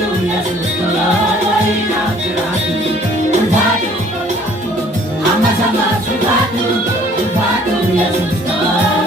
Yesus toloi na tiratu, ulfatu, amma sama sulfatu, ulfatu Yesus toloi.